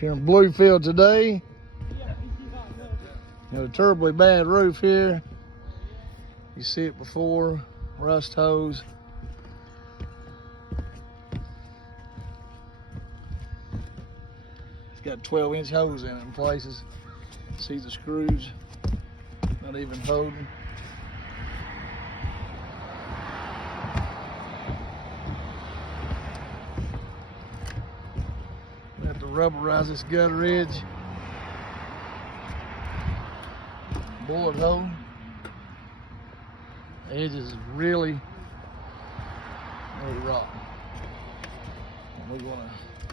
Here in Bluefield today. Got a terribly bad roof here. You see it before, rust hose. It's got 12-inch hose in it in places. See the screws, not even holding. We have to rubberize this gutter edge. Bullet hole. The edge is really rotten. We want to